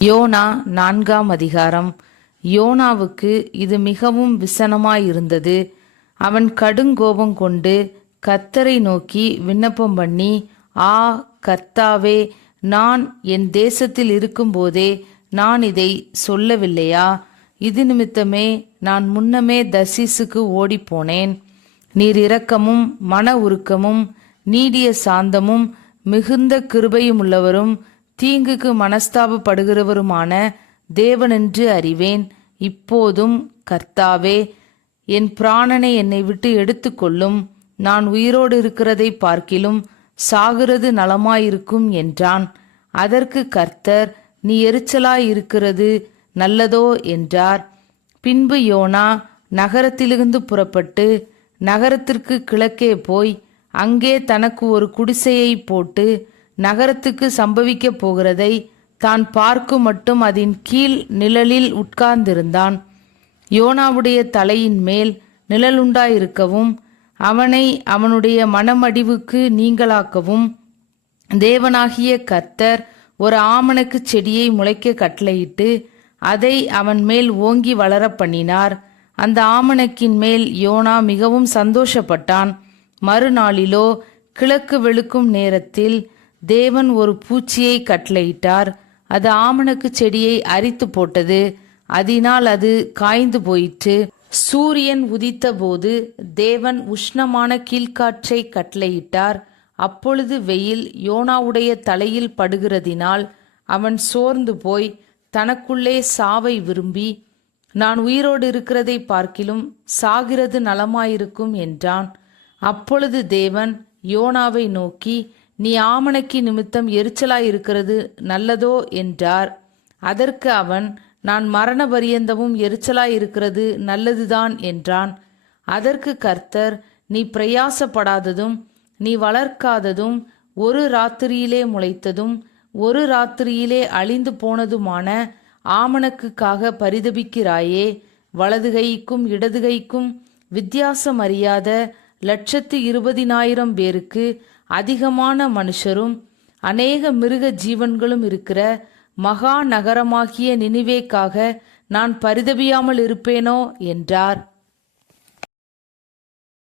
YONO 4ஆம் அதிகாரம். யோனாவுக்கு இது மிகவும் விசனமாயிருந்தது. அவன் கடுங்கோபம் கொண்டு கர்த்தரை நோக்கி விண்ணப்பம் பண்ணி, ஆ கர்த்தாவே, நான் என் தேசத்தில் இருக்கும்போதே நான் இதை சொல்லவில்லையா? இது நிமித்தமே நான் முன்னமே தர்சீசுக்கு ஓடிப்போனேன். நீர் இரக்கமும் மன உருக்கமும் நீடிய சாந்தமும் மிகுந்த கிருபையுமுள்ளவரும் தீங்குக்கு மனஸ்தாபப்படுகிறவருமான தேவனென்று அறிவேன். இப்போதும் கர்த்தாவே, என் பிராணனை என்னை விட்டு எடுத்துக்கொள்ளும். நான் உயிரோடு இருக்கிறதை பார்க்கிலும் சாகிறது நலமாயிருக்கும் என்றான். அதற்கு கர்த்தர், நீ எரிச்சலாயிருக்கிறது நல்லதோ என்றார். பின்பு யோனா நகரத்திலிருந்து புறப்பட்டு நகரத்திற்கு கிழக்கே போய் அங்கே தனக்கு ஒரு குடிசையை போட்டு நகரத்துக்கு சம்பவிக்கப் போகிறதை தான் பார்க்கும் மட்டும் அதன் கீழ் நிழலில் உட்கார்ந்திருந்தான். யோனாவுடைய தலையின் மேல் நிழலுண்டாயிருக்கவும் அவனை அவனுடைய மனமடிவுக்கு நீங்களாக்கவும் தேவனாகிய கர்த்தர் ஒரு ஆமணக்கு செடியை முளைக்க கட்டளையிட்டு அதை அவன் மேல் ஓங்கி வளர பண்ணினார். அந்த ஆமணக்கின் மேல் யோனா மிகவும் சந்தோஷப்பட்டான். மறுநாளிலோ கிழக்கு வெளுக்கும் நேரத்தில் தேவன் ஒரு பூச்சியை கட்டளையிட்டார். அது ஆமணக்கு செடியை அரித்து போட்டது. அதனால் அது காய்ந்து போயிற்று. சூரியன் உதித்த போது தேவன் உஷ்ணமான கீழ்காற்றை கட்டளையிட்டார். அப்பொழுது வெயில் யோனாவுடைய தலையில் படுகிறதினால் அவன் சோர்ந்து போய் தனக்குள்ளே சாவை விரும்பி, நான் உயிரோடு இருக்கிறதை பார்க்கிலும் சாகிறது நலமாயிருக்கும் என்றான். அப்பொழுது தேவன் யோனாவை நோக்கி, நீ ஆமணக்கு நிமித்தம் எரிச்சலாயிருக்கிறது நல்லதோ என்றார். அதற்கு அவன், நான் மரண பரியந்தமும் எரிச்சலாயிருக்கிறது நல்லதுதான் என்றான். அதற்கு கர்த்தர், நீ பிரயாசப்படாததும் நீ வளர்க்காததும் ஒரு ராத்திரியிலே முளைத்ததும் ஒரு ராத்திரியிலே அழிந்து போனதுமான ஆமணக்குக்காக பரிதபிக்கிறாயே. வலதுகைக்கும் இடதுகைக்கும் வித்தியாசம் அறியாத 120,000 பேருக்கு அதிகமான மனுஷரும் அநேக மிருக ஜீவன்களும் இருக்கிற மகா நகரமாகிய நினிவேக்காக நான் பரிதபியாமல் இருப்பேனோ என்றார்.